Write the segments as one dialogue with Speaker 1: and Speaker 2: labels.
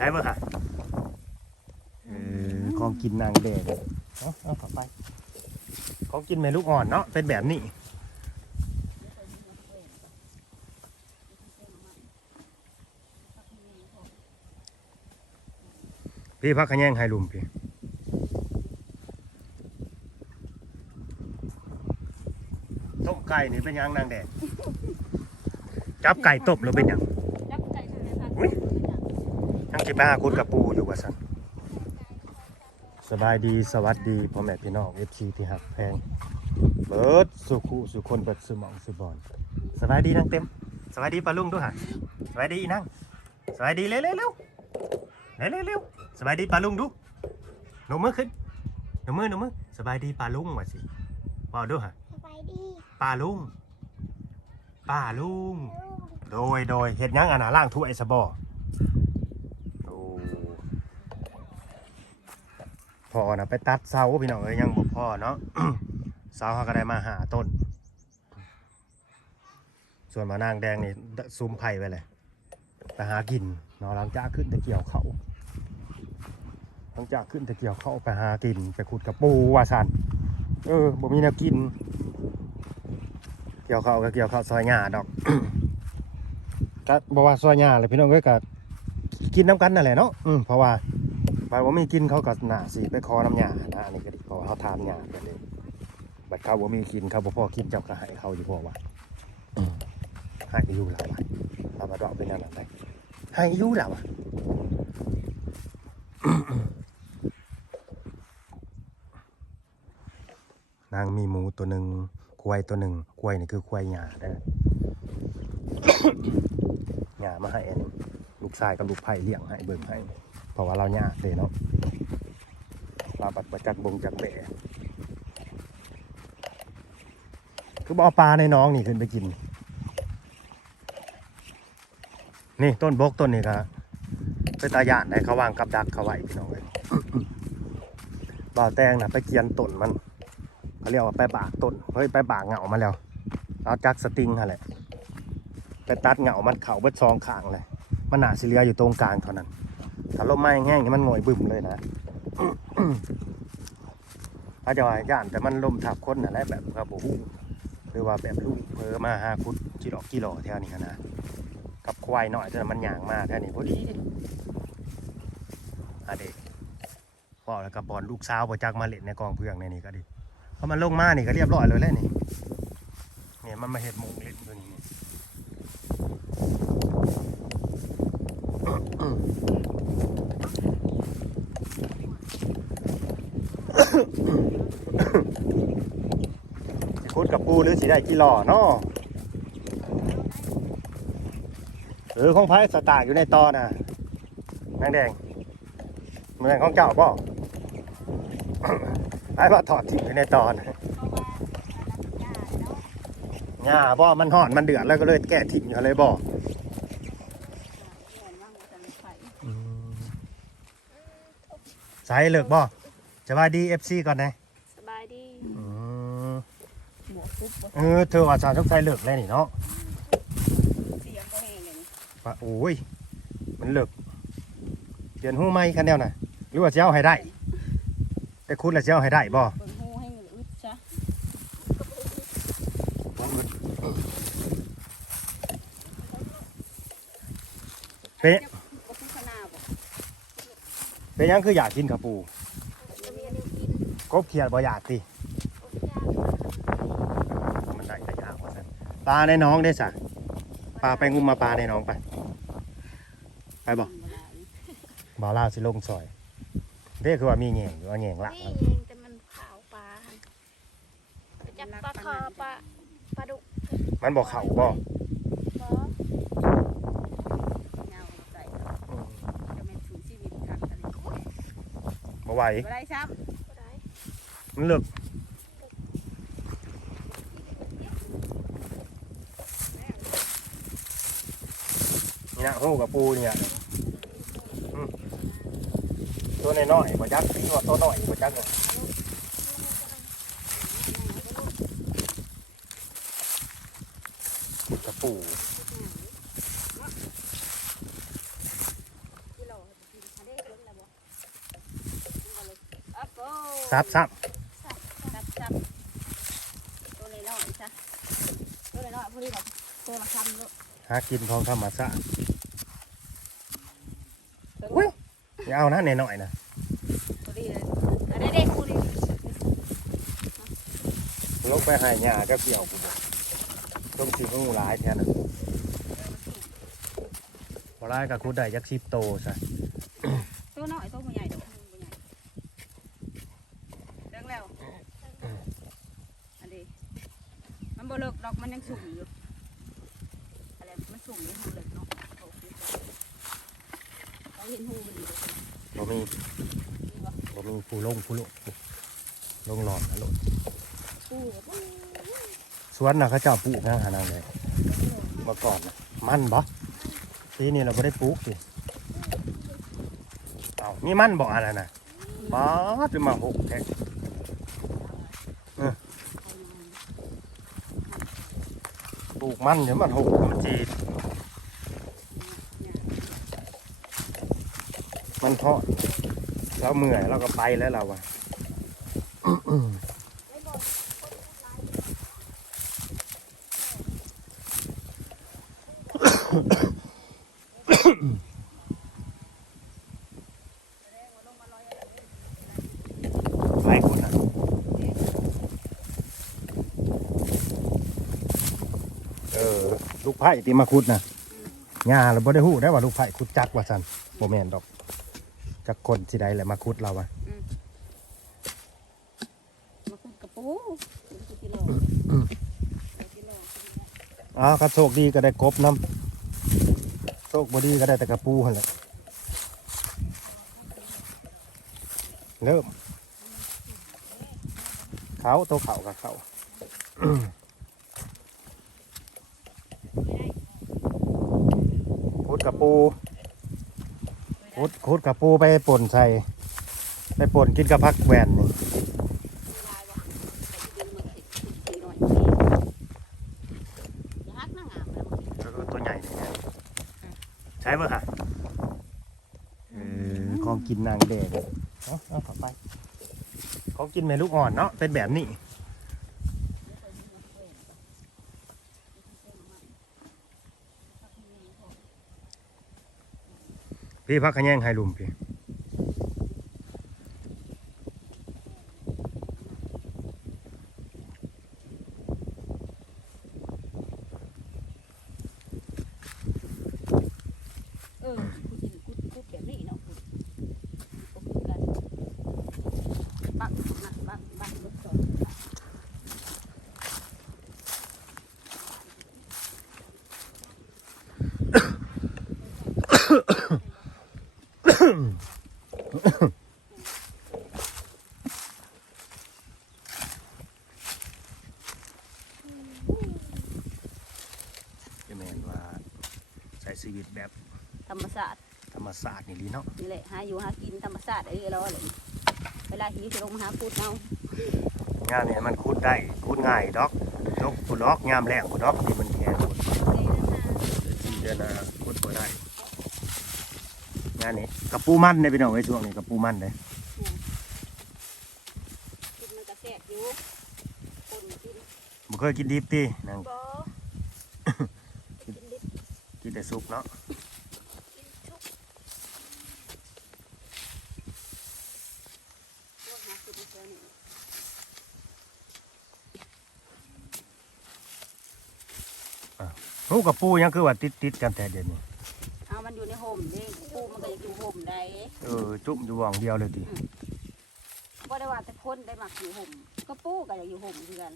Speaker 1: ช้เบอร์ค่ะเออของกินนางแดงเอาเอาเข้าไปของกินแม่ลูกอ่อนเนาะเป็นแบบนี้พี่พักขะแยงให้ลุมพี่ต้มไก่นี่เป็นหยังนางแดงจับไก่ตบแล้วเป็นหยัง
Speaker 2: จับไก่ทางไหนคะ
Speaker 1: อุ๊ย ยังสิไปหาคุณกับปูอยู่ว่าสันสบายดีสวัสดีพ่อแม่พี่น้องเอฟซีที่หักแพงเบิดสุขุสุคนเบิดสมองสุบอนสบายดีนางเต็มสบายดีปลาลุงด้วยฮะสบายดีอีนางสบายดีเร็วเร็วเร็วเร็วเร็วเร็วสบายดีปลาลุงดูหนูมือขึ้นหนูมือหนูมือสบายดีปลาลุงว่าสิบอกด้วยฮะ
Speaker 3: สบายดี
Speaker 1: ปลาลุงปลาลุงโดยโดยเห็ดหยังอันหนาล่างถ้วยสะบอโอ้ พอนะไปตัดเสาพี่น้องเอ้ยยังบ่พอเนาะเสาเขาก็ได้มาหาต้น ส่วนมานางแดงนี่ซูมไผ่ไว้เลยไปหากินเนาะหลังจากขึ้นตะเกียวเขาหลังจากขึ้นตะเกียวเขาไปหากินไปขุดกระปูว่าสันเออบ่มีแนวกิน เกี่ยวเขาก็เกี่ยวเขาซอยหญ้าดอกก็บอกว่าซอยหญ้าเลยพี่น้องเอ้ยก็กินน้ำกันนั่นแหละเนาะอืมเพราะว่า ไปว่ามีกินเขาก็หนาสีไปคอน้ำหญ้านะอันนี้ก็ดีเพราะว่าเขาทานหญ้ากันเลยบัดเขาบ่มีกินเขาบ่พอกินเจ้าก็ให้เขาอยู่พอว่าอืมให้อยู่แล้วว่ะเรามาดอกเป็นนั่นอะไรให้อยู่แล้วว่ะนางมีหมูตัวหนึ่งควายตัวหนึ่งควายนี่คือควายหยาเด้อหยามาให้อันนี้ลูกชายกับลูกไผ่เลี้ยงให้เบิ่งให้ เพราะว่าเรายาเลยเนาะเราบัดประจักบงจักแบะคือบ่เอาปลาในน้องนี่ขึ้นไปกิน นี่ต้นบกต้นนี้ครับเป็นตาหยานได้เขาวางกับดักเขาไว้พี่น้องเลยบ่าวแตงนะไปเกียนต้นมันเขาเรียกว่าไปบากต้นเฮ้ยไปบากเหงามาแล้วเอาจักสติงฮะแหละไปตัดเหงามันเข่าเบิดซองขางเลยมันหนาสิเลียอยู่ตรงกลางเท่านั้น ถ้าลมไม่แห้งๆมันงอยบึ้มเลยนะอาจจะว่าย่านแต่มันลมทับคนนะแหละแบบกระบูหรือว่าแบบลูกเพอมาหาคุดกิโลกิโลแถวนี้นะกับควายหน่อยแต่มันหยางมากแถวนี้พอดีอะเด็กพอแล้วกับบอลลูกสาวประจักมาเล่นในกองเพื่องในนี้ก็ดีพอมันลงมานี่ก็เรียบร้อยเลยแล้วนี่เนี่ยมันมาเห็ดหมูเล่นตัวนี้ สิคุดกับปูหรือสิได้กี่หล่อเนาะหรือของไพ่สตาร์อยู่ในตอน่ะนางแดงเหมือนของเจ้าป่ะไอ้ว่าถอดทิ้งอยู่ในตอนหญ้าบ่มันห่อนมันเดือดแล้วก็เลยแก้ทิ้งอยู่เลยบ่ ใส่เลิกบ่สบายดีเอฟซีก่อนนะ
Speaker 2: สบายดี
Speaker 1: อืม
Speaker 2: หมวกปุ๊บบ่
Speaker 1: เออเธอว่าสาวต้องใส่เลิกแล้วนี่เนาะ
Speaker 2: เสียงก็แห้งเลยนี่
Speaker 1: ปะโอ้ยมันเลิกเปลี่ยนหูไหมคันเดียวน่ะหรือว่าจะเอาให้ได้ แต่คุณละจะเอาให้ได้บ่
Speaker 2: เบิ่งหูให้มันอึดซะ
Speaker 1: เป็น
Speaker 2: ก็พิจารณาบ่
Speaker 1: เป็นหยังคืออยากกินกระปู
Speaker 2: จะมีอันนี้กิน
Speaker 1: กบเขียดบ่อยากติมันได้ก็ยากว่าซั่นปลาในหน้องได้สะปลาไปงุมมาปลาในหน้องไปไปบ่
Speaker 2: บ่ได้
Speaker 1: บ่าวลาวสิลงซอยเด้คือว่ามีแหง่งอยู่ว่าแหง่งหลัก
Speaker 3: นี่
Speaker 1: มัน
Speaker 3: เองแต่มันขาวปลาจับปลาคอปลาปลาดุก
Speaker 1: มันบ่เข้าบ่
Speaker 3: บอ
Speaker 2: เงาใส่จะเป็นสูชีวิตคักอะไร
Speaker 1: บ่ ไหว
Speaker 2: บ่ได้ซ้
Speaker 3: บ่ได้
Speaker 1: มันเลิกนี่นะหูกับปูเนี่ยอืมตัวน้อยๆบ่จักตัวตัวน้อยบ่จักเลยกับปูำ
Speaker 2: กิโล
Speaker 1: ซับซับ
Speaker 2: จับจับตัวเลยน้อยๆซะตัวเลยน้อยๆพอดีแบบตัวละคำลูก
Speaker 1: หากินของธรรมชาติ
Speaker 2: ตัว
Speaker 1: อุ้ยอย่าเอานะหน่อยๆนะ
Speaker 2: พอดีเลยอันนี้เด็กพอดี
Speaker 1: ลงไปหายหญ้าก็เกี่ยวกูบอกต้องสิหูหลายแท้น่ะบ่หลายก็คุดได้จักสิบโตซะ
Speaker 2: ตัวน้อยตัวผู้ใหญ่ตัวผู้ใหญ่เรื่องแล้วอันนี้มันบ่เลิกดอกมันยังสุ่มอยู่อะไรมันสุ่มอยู่หูเลิกเนาะโอเคเขาเห็นหูมันอยู่
Speaker 1: บ่มี
Speaker 2: นี่บ่
Speaker 1: บ่มี ผู้ลงผู้ลงลงหลอดนะโลด
Speaker 2: ปูกับปู
Speaker 1: สวนน่ะเขาเจ้าปลูกนะหานางเลยเมื่อก่อนน่ะมันบ่ทีนี้เราบ่ได้ปลูกสิเอ้ามีมันบ่อะไรน่ะบ่จะมาหกแท้ปลูกมันเดี๋ยวมันหกมันจีดมันทอด เราเมื่อยเราก็ไปแล้วเราอะหลายคนะเออ ลูกไผ่ที่มาขุดนะงาเราบ่ได้หู้ได้ว่าลูกไผ่ขุดจักว่าสันโมแมนดอก จักคนที่ใดแหละมาขุดเราอะ
Speaker 2: มาคุดกับปูคุดกิโลกิโล
Speaker 1: อ๋อก็โชคดีก็ได้กบน้ำโชคบ่ดีก็ได้แต่กระปูหั่นแหละเริ่มเขาตัวเขากับเขาคุดกระปู คุดคุดกระปูไปป่นใส่ ไปป่นกินกับพักแหวนนี่
Speaker 2: ฮักนั่งอะมัน
Speaker 1: แล้วก็ตัวใหญ่นี่นะใช่ป่ะฮะเออของกินนางแดงเอาเอาต่อไป ของกินแม่ลูกอ่อนเนาะเป็นแบบนี้ พี่พักขะแยงไฮลุมพี่
Speaker 2: เออคุดคุดคุดแบบนี้เนาะคุดก็คือกันบักนะบักบักรถสอง
Speaker 1: จะแมนว่าใช้ชีวิตแบบ
Speaker 2: ธรรมศาสตร์
Speaker 1: ธรรมศาสตร์ นี่ลีเนาะ
Speaker 2: นี่แหละหาอยู่หากินธรรมศาสตร์ไอ้เราอะไรเวลาหิวจะลงมาหาพูดเอา
Speaker 1: งานเนี่ยมันคุดได้คุดง่ายดอกดอกคุดดอกงามแรงคุดดอกที่มันแข็งคุดสี่เดือนนะคุดก็ได้งานนี้กระปูมันได้ไปหน่อยไว้ช่วงนี้กระปูมันเลย
Speaker 2: กินมันกระแสบอยู่คนกิน
Speaker 1: บ่เคยกินดิบตีนาง
Speaker 3: บอ
Speaker 1: กินแต่ซุปเนาะ
Speaker 3: กินชุบ
Speaker 2: พวกหาสุดเจอนี่
Speaker 1: หูกระปูยังคือว่าติดติดๆกันแต่เดี๋ยวนี้
Speaker 2: เอามันอยู่ในห่มดิปูมันก็อยากอยู่ห่มได้
Speaker 1: เออจุ่มอยู่หว่องเดียวเลยติ
Speaker 2: บ่ได้ว่าแต่คนได้หมักอยู่ห่มก็ปูก็อยากอยู่ห่มคือกัน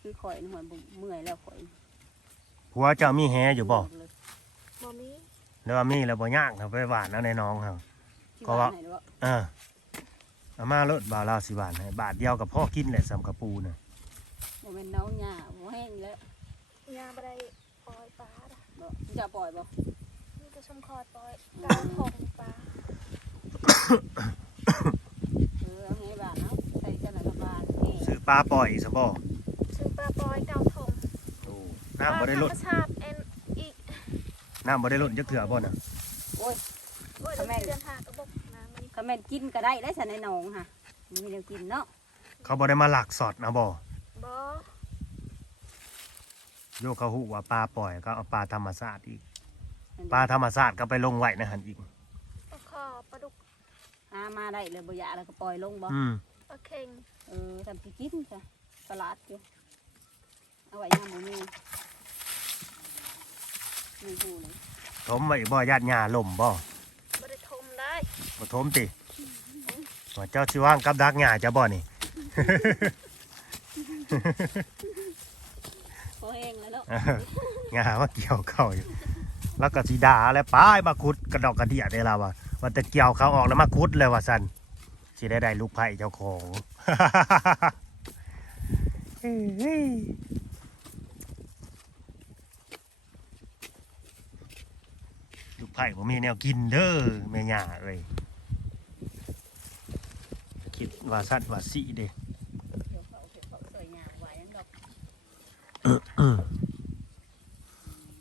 Speaker 2: คือข่อยนี่หัวบ่เมื่อยแล้วข่อย
Speaker 1: ผัวเจ้ามีแฮอยู่บ่
Speaker 3: บอมี
Speaker 1: แล้วว่ามีแล้วบ่ยากเอาไปหวานเอาในน้องเฮาก็ว่า
Speaker 2: ที่บ้นไหนวะ
Speaker 1: เออ เอามาลดบาทลาวสิบาทให้บาทเดียวกับพ่อกินแหละสำกระปูน่ะ
Speaker 2: บ่แม่นเนาหญ้าบ่แห้งแล้ว
Speaker 3: ยาบไดปล่อยปลาดะ
Speaker 2: บ่จะปล่อยบ่
Speaker 3: มีแต่ชมคอดปล่อยกลางทงปลา
Speaker 2: เออเอาให้บ้านเนาะใส่กันแล้วก็บ้านนี่
Speaker 1: ซื้อปลาปล่อยซะบ่
Speaker 3: ชื่อปลาปล่อยกลางทง
Speaker 1: โอ้น้ำบ่ได้ลด
Speaker 3: ปลาธรรมชาติเอ็นอีก
Speaker 1: น้ำบ่ได้ลดจักเถื่อบ่น่ะ
Speaker 2: โอ้ยม่น
Speaker 3: เดือนห้ากระบอ กน้ำมัน
Speaker 2: ก็แม่นกินก็ได้ได้สันในหนองค่ะมีแนวกินเนาะ
Speaker 1: เขาบ่ได้มาหลักสอดนะบ่
Speaker 3: บอ
Speaker 1: โยกเขาหูว่าปลาปล่อยก็เอาปลาธรรมชาติอีก ปลาธรรมชาติก็ไปลงไว้ในหันอีก
Speaker 3: ปลาคอปลาดุก
Speaker 2: หามาได้เลยบ่อยากแล้วก็ปล่อยลงบ่
Speaker 1: อืม
Speaker 3: ปลาเค็ง
Speaker 2: เออทำสิกินจ้ะตลาดอยู่เอาไว้ยามบ่มีมีหูเลย
Speaker 1: ถมไว้บ่ญาติหญ้าล่มบ่
Speaker 3: บริทมได้
Speaker 1: บ่ถมติว่าเจ้าสิว่างกับดักหญ้าจะบ่นี่
Speaker 2: พอแห้งแล้วเนาะ
Speaker 1: หญ้าว่าเกี่ยวเข้าอยู่แล้วก็สิด่าแล้วป้ายมาขุดกระดอกกระเดียได้แล้วว่าว่าแต่เกี่ยวเขาออกแล้วมาขุดเลยว่าซั่นสิได้ได้ลูกไผ่เจ้าของ ไข่ผมมีแนวกินเด้อแม่ย่าเอ้ยคิดว่าสัตว์ว่าสีเด้
Speaker 2: ว่า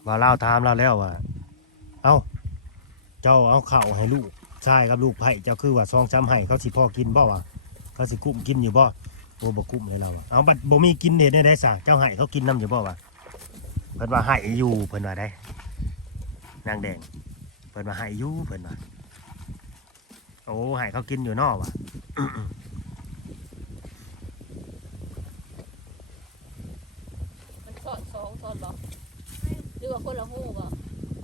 Speaker 2: ว่า
Speaker 1: เล่าถามเราแล้วว่า เอ้า เจ้าเอาข้าวให้ลูกใชายกับลูกไผ่เจ้าคือว่าซองจำให้เขาสิพ่อกินบ่วะเขาสิกุ้มกินอยู่บ่โอ้บ่กุ้มเลยเราอะเอาบัดบ่มีกินเด็ดได้ได้ซะเจ้าให้เขากินน้ำอยู่บ่วะเพิ่นว่าให้อยู่เพิ่นว่าได้นางแดง เพิ่นว่าให้อยู่เพิ่นว่าโอ้ให้เขากินอยู่นอกวะ
Speaker 2: มันสอดสองสอดบ่หรือว่าคนละหูบ่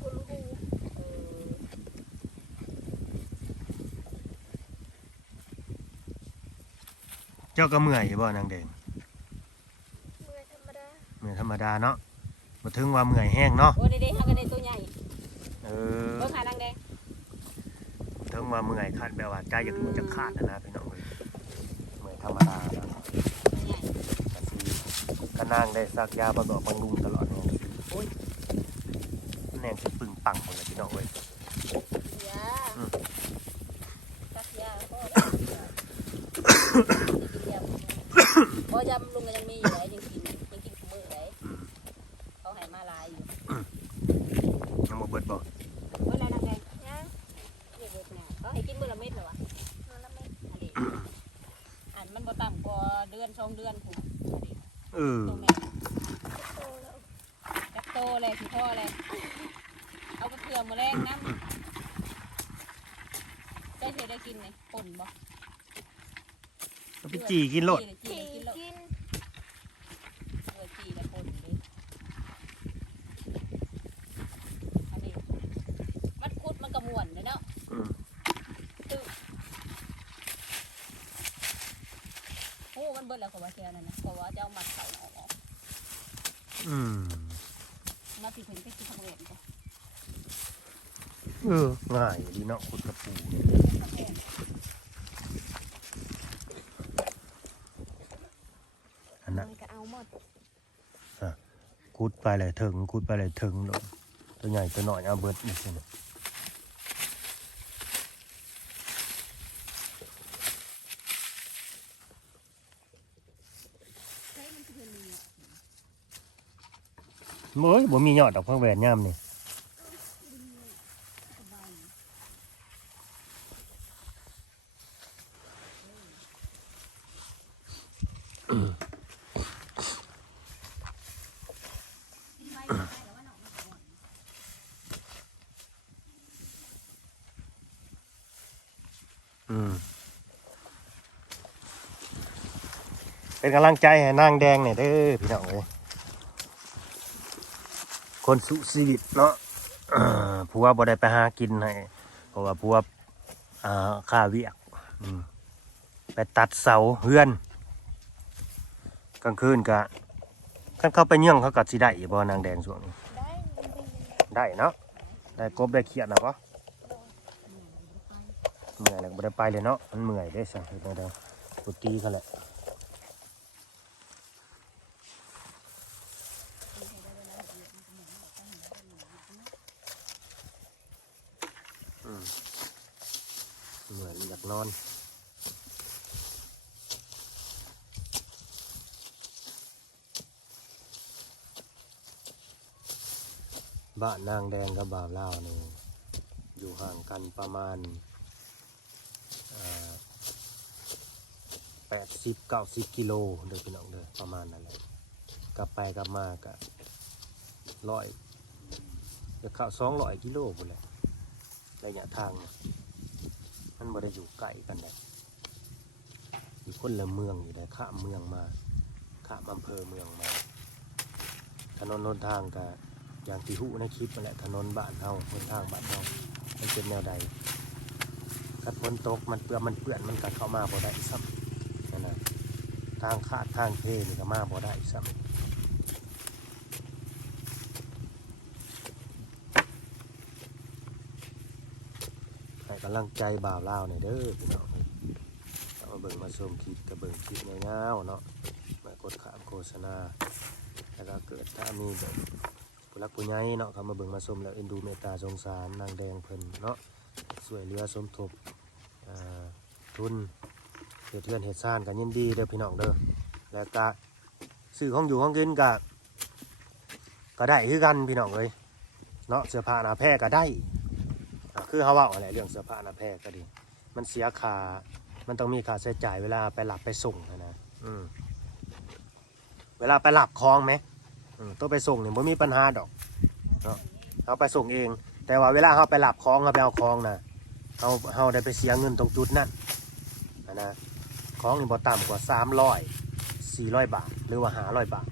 Speaker 3: คุณหู
Speaker 2: เออ
Speaker 1: เจ้าก็เมื่อยอยู่บ่นางแดง
Speaker 3: เมื่อยธรรมดา
Speaker 1: เมื่อยธรรมดาเนาะบ่ถึงว่าเมื่อยแห้งเนาะ
Speaker 2: โอ้เด็กๆหากันได้ตัวใหญ่
Speaker 1: เออ
Speaker 2: เบิ่งหาดังแดง
Speaker 1: ถึงว่าเมื่อยขาดแบบว่าใจจะมันจะขาดนะนะพี่น้องเอ้ยเมื่อยธรรมดานะ
Speaker 2: ตัวใหญ่
Speaker 1: ก็สิก็นั่งได้ซักยาบำรุงบำรุงตลอดเลยโอ้ยแน่นสิปึงปังหมดเลยพี่น้องเอ้ย
Speaker 2: ยา
Speaker 1: อืม
Speaker 2: ตักยาพ่อได้ยาพ่อยำลุงก็ยังมีอยู่ไหนยังกินยังกินมื้อไหน
Speaker 1: อืม
Speaker 2: เขาให้มาหลายอยู่
Speaker 1: ยังบ่เบิดบ่
Speaker 2: เมื่อไรดังแดง
Speaker 3: ย่าง
Speaker 2: เรียกเบิดแน่เขาให้กินมื้อละเม็ดเหรอวะ
Speaker 3: นอนละเม็ด
Speaker 2: อันนี้อันมันบ่ต่ำกว่าเดือนสองเดือนผมอันนี้
Speaker 1: เออ
Speaker 2: ตัวแม่
Speaker 3: โตแล้ว
Speaker 2: จับโตเลยสิพ่อเลยเอากระเทียมมาแรงน้ำได้เธอได้กินไหมป่นบ่
Speaker 1: เอาไป จีกินโลด
Speaker 2: จี
Speaker 3: ขี่
Speaker 2: กินโลด
Speaker 3: กิน
Speaker 2: เออจีแล้วป่นเลยอันนี้มันคุดมันกระมวนเลยเนาะ
Speaker 1: อืม
Speaker 2: โอ้มันเบิดแล้วเขาว่าเทียนั่นนะเพราะว่าจะเอามัดเขาเอาออก
Speaker 1: อืม
Speaker 2: มาติดถึงไปกินทำเวรก่อน
Speaker 1: เออง่ายดีเนาะขุดกระปู อันนั้น
Speaker 3: มันก็เอาหมด
Speaker 1: ขุดไปเลยถึงขุดไปเลยถึงโลดตัวใหญ่ตัวหน้อยเอาเบิดนี่สิเลย
Speaker 2: ใช้มันคือมีอะ
Speaker 1: โอ้ยบ่มียอดดอกพังแหวนย่ามนี่
Speaker 2: สบาย
Speaker 1: อืม เป็นกำลังใจให้นางแดงเนี่ยเด้อพี่น้องเอ้ยคนสุชีวิตเนาะผัวบ่ได้ไปหากินให้เพราะว่าผัวอ่าค่าเวียกไปตัดเสาเฮือน กลางคืนก็คันเข้าไปเยี่ยงเขาก็สิได้บ่นางแดงช่วงนี้
Speaker 3: ได้
Speaker 1: เนาะได้กบได้เขียดนะปะเมื่อยแล้วบ่ได้ไปเลยเนาะมันเมื่อยได้สั่งเฮ็ดได้ปกตีเขาแหละอืมเห นอน บ้านนางแดงกับบ่าวเล่านี่อยู่ห่างกันประมาณแปดสิบเก้าสิบกิโลเด้อพี่น้องเด้อประมาณนั้นแหละกลับไปกลับมากะร้อยจะเข้าสองร้อยกิโลพุ่นแหละระยะทางเนี่ย มันบ่ได้อยู่ไกลกันเลยอยู่คนละเมืองอยู่ได้ข้ามเมืองมาข้ามอำเภอเมืองมา ถนนหนทางกะอย่างที่หูในคลิปนั่นแหละถนนบ้านเฮาหนทางบ้านเฮามันเป็นแนวใดถ้าฝนตกมันเปื้อนมันเปื้อนมันก็เข้ามาบ่ได้ซ้ำนั่นนะทางขาดทางเทนี่ก็มาบ่ได้ซ้ำ กำลังใจบ่าวเล่าวหน่อยเด้อพี่น้องเอามาเบิ่งมาชมคลิปกับเบิ่งคลิปเงาวๆเนาะมากดขามโฆษณา แล้วก็เกิดถ้ามีแบบผู้รักผู้ใหญ่เนาะเขามาเบิ่งมาชมแล้วเอ็นดูเมตตาสงสารนางแดงเพิ่นเนาะสวยเรือสมทบทุนเหตุเทือนเหตุซ่านกันยินดีเด้อพี่น้องเด้อแล้วก็ซื้อของอยู่ของกินก็ก็ได้คือกันพี่น้องเลยเนาะเสื้อผ้าหน้าแพร่ก็ได้ อ่าคือเขาเว่าอะไรเรื่องเสื้อผ้าหน้าแพร่ก็ดี มันเสียค่ามันต้องมีค่าใช้จ่ายเวลาไปหลับไปส่งนะนะอืมเวลาไปหลับคลองไหมอืมต้องไปส่งเนี่ยไม่มีปัญหาดอกเนาะเอาไปส่งเอง แต่ว่าเวลาเขาไปหลับคลองเขาไปเอาคลองนะเขาเขาได้ไปเสียเงินตรงจุดนั่นนะนะคลองนี่บ่ต่ำกว่าสามร้อยสี่ร้อยบาท หรือว่าห้าร้อยบาท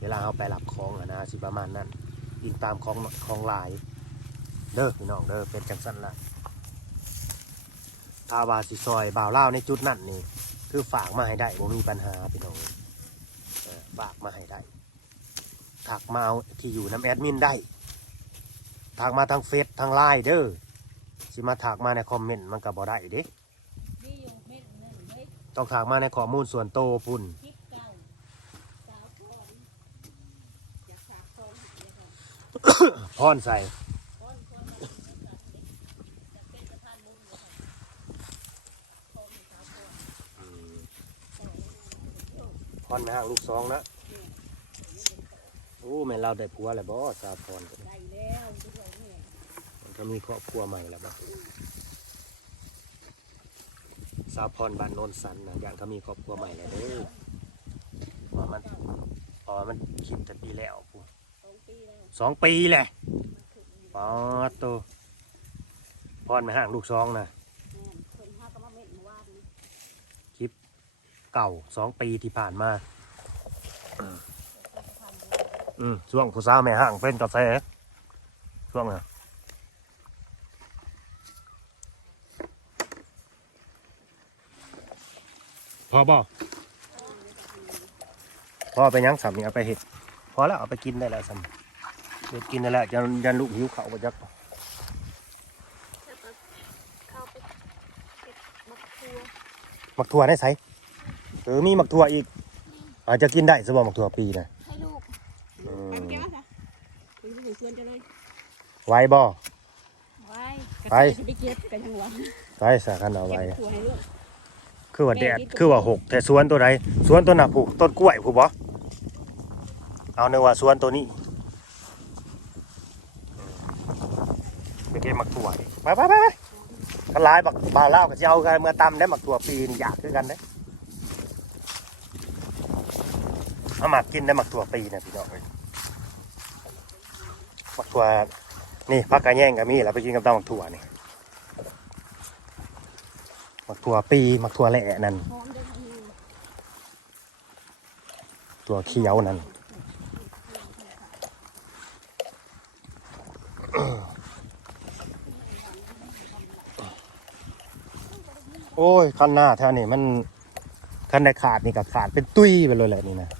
Speaker 1: เวลาเขาไปหลับคลองอะนะสิประมาณนั้นอิงตามคลองคลองลาย เด้อพี่น้องเด้อเป็นจังสันละถ้าว่าสิซอยบ่าวเล่าวในจุดนั่นนี่คือฝากมาให้ได้บ่มีปัญหาพี่น้องเออฝากมาให้ได้ถักมาเอาที่อยู่น้ำแอดมินได้ถักมาทางเฟซทางไลน์เด้อสิมาถักมาในคอมเมนต์มันก็บ่ได้เด้
Speaker 2: นี่อยู่เม็ดหนึ่งเฮ้ย
Speaker 1: ต้องถักมาในข้อมูลส่วนโตวพุ่น
Speaker 2: คลิปเก่าสาวพรอยากฝากซองเดี๋ยวก่อน
Speaker 1: พรใส่
Speaker 2: พรพรมาเป็นประธานจะเป็นประธานมุ้งเลยค่ะพรสาวพร
Speaker 1: พรไม่ห่างลูกสองนะโอ้แม่นเราได้ผัวแล้วบ่สาวพรก็
Speaker 2: ได้แล้วทุกคนเนี่ย
Speaker 1: มันก็มีครอบครัวใหม่แล้วบ่สาวพรบ้านโนนสันนะอย่างเขามีครอบครัวใหม่แล้วเด้อเพราะมันเพอมันคิดแต่ปีแล้วพู้
Speaker 2: สองปีแล้ว
Speaker 1: สองปีแหละ
Speaker 2: มันขึ้นอยู่
Speaker 1: ปอดโตพรไม่ห่างลูกสองนะ
Speaker 2: แม่นคนห้าก็มาเม็ดเมื่อวานนี้
Speaker 1: เก่าสองปีที่ผ่านมา
Speaker 2: ก็จะทำดู
Speaker 1: อืมช่วงผู้สาวแม่ห่างเป็นกาแฟช่วงน่ะพอบ่พอไปยังสามีเอาไปเห็ดพอแล้วเอาไปกินได้แล้วสามีเด็ดกินได้แล้วยันยันลูกหิวเขาวบ่จัก
Speaker 3: แล้วก็เข้าไปเก็บมะเขือ
Speaker 1: หมักถั่วได้ไสเออมีหมักถั่วอีก อาจจะกินได้สบอหมักถั่วปีนะ
Speaker 3: ให้ลูก
Speaker 1: อืม
Speaker 2: ไปเมื่อกี้ว่าจ้ะไปไปเพื่อนจะเลย
Speaker 1: ไว้บ่
Speaker 2: ไว้
Speaker 1: ไป
Speaker 2: จะไปเก็บกันยังหวะ
Speaker 1: ไปสากันเอา
Speaker 2: เก็
Speaker 1: ไว้
Speaker 2: บถั่วให้ลูก
Speaker 1: คือว่าแดด
Speaker 2: แม่กินกับ
Speaker 1: คือว่าหกแต่สวนตัวใดสวนตัวหนักผูกต้นกล้วยผูกบ่เอาเนื้อว่าสวนตัวนี้ไปเก็บหมักถั่วดิไปไปไปไปกันหลายบักบ่าวเล่าวก็จะเอากันเมื่อตำได้หมักถั่วปีนี่อยากคือกันเด้เอาหมักกินได้หมักถั่วปีนะพี่น้องเอ้ยหมักถั่วนี่พักกระแย่งก็มีแล้วไปกินกับตำหมักถั่วนี่หมักถั่วปีหมักถั่วแหล่นั่นตัวเขียวนั่นโอ้ยคันหน้าแถวนี้มันคันได้ขาดนี่ก็ขาดเป็นตุ้ยไปเลยแหละนี่นะ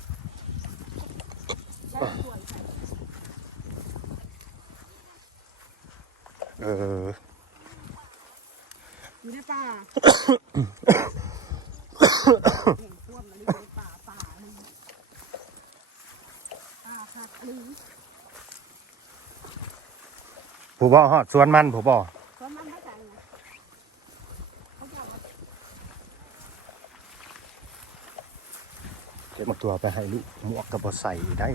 Speaker 2: ได้ถั่วใส่
Speaker 1: เออ
Speaker 2: อยู่ในป่าเห็นพวกมันอยู่ในป่าป่านี่ป่าค่ะลือ
Speaker 1: ผู้บ่ฮอดสวนมันผู้บ่
Speaker 2: เพราะมันไม่ใส่ไงเขาจะเอามา
Speaker 1: เก็บหมักตัวไปให้ลูกหมวกกับบใส่ได้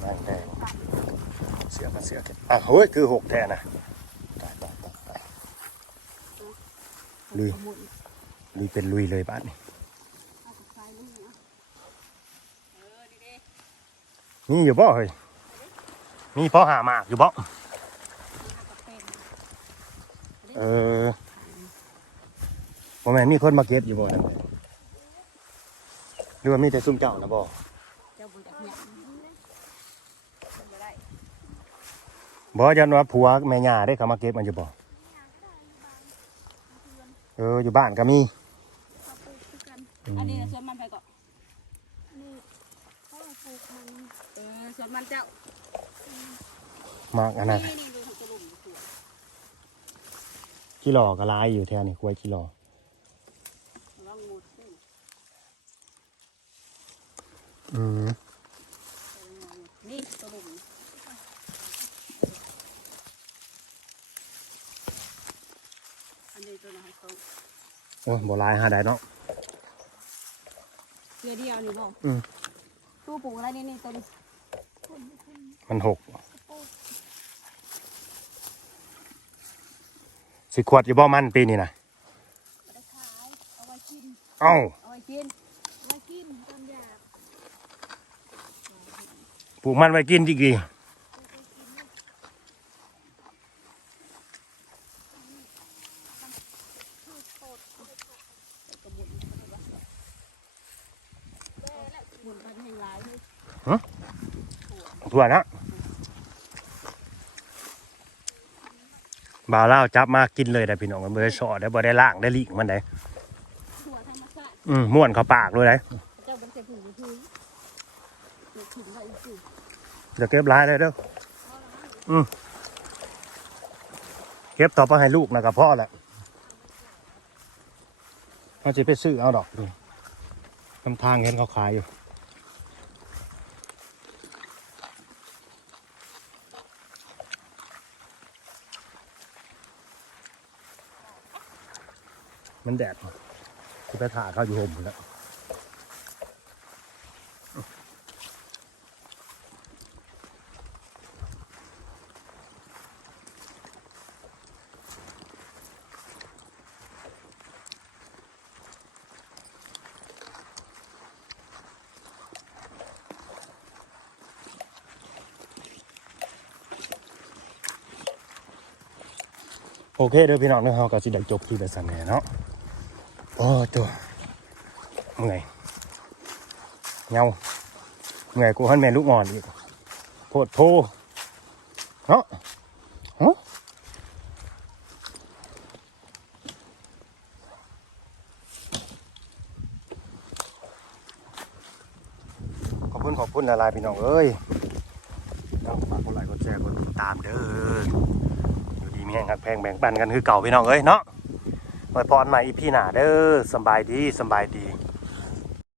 Speaker 1: แดงแดง สือกับเสือกันอะเฮ้ยคือหกแท้นะตายตายตายตายลุยลุยเป็นลุยเลยบ้านนี่
Speaker 2: เอากับไฟลุยเนาะเออดีเด้
Speaker 1: มีอยู่บ่เฮ้ยมีพ่อหามากอยู่บ่
Speaker 2: เอากับเป็น
Speaker 1: เออบ่แม่นมีคนมาเก็บอยู่บ่นั่นแหละหรือว่ามีแต่ซุ่มเจ้านะบ่
Speaker 2: เจ้าบุญจากเนี่ยบ่ได้
Speaker 1: บ่ยันว่าผัวแม่ย่าได้เขามาเก็บมันอยู่บ่เอออยู่บ้านก็มี
Speaker 3: เขาปลูกคือกัน
Speaker 1: อืม
Speaker 2: อันนี้นะสวนมันไปก่อน
Speaker 3: นี่เขาเอาปลูกมัน
Speaker 2: เออสวนมันเจ้า มา
Speaker 1: กอันนั้น
Speaker 2: นี่นี่ดูของกระหลุมสวน
Speaker 1: ขี้หล่อก็ลายอยู่แถวนี้กล้วยขี้หล่อ
Speaker 2: ลองงูขึ้น
Speaker 1: อืม
Speaker 2: นี่กระหลุมอันนี้ ตัวไหนเขา
Speaker 1: โอ้บ่ลายหาได้เนาะ
Speaker 2: เกลือเดียวนี่บ่
Speaker 1: อืม
Speaker 2: ตู้ปลูกอะไรนี่นี่ตัวนี้
Speaker 3: คนคน
Speaker 1: มันหก
Speaker 3: ปลูก
Speaker 1: สิขวดอยู่บ่มันปีนี้นะ
Speaker 3: เอาไปขายเอาไว้กิน
Speaker 1: เอ้า
Speaker 2: เอาไว้กิน
Speaker 3: เอาไว้กินตอนอยาก
Speaker 1: ปลูกมันไว้กินจริง
Speaker 3: ปลูกไว้กินพืชโตด
Speaker 2: กระบุน
Speaker 3: แม่และ
Speaker 2: บุญพันแห่งหลายเลย
Speaker 1: ๆทั่วนะบาเล่าจับมากินเลยได้พี่น้องมันบ่ได้สอได้บ่ได้ล่างได้ลิงมันได้
Speaker 2: ถั่วธรรมชาติ
Speaker 1: อืมม่วนเข้าปากเลยได้
Speaker 2: เจ้าบันเสผูกพื้นปลูกถิ่นได้อีกสิ
Speaker 1: เดี๋ยวเก็บลายเลยเด้ออืมเก็บต่อไปให้ลูกนะกับพ่อแหละเขาจะไปซื้อเอาดอกดูทำทางเห็นเขาขายอยู่ มันแดดคือไปถ่าเขาอยู่ห่มแล้วโอเคเด้อพี่น้องเด้อเฮาก็สิได้จบที่แบบสันแหน่เนาะ ตัวเมื่อยเงาเมื่อยกูหันแม่ลูกอ่อนอีกโพดโพเนาะฮะขอบคุณขอบคุณหลายพี่น้องเอ้ยต้องฝากกดไลค์กดแชร์กดติดตามเด้ออยู่ดีมีแห่งหักแพงแบ่งปันกันคือเก่าพี่น้องเอ้ยเนาะ ไว้พรใหม่อีพี่หนาเด้อสบายดีสบายดี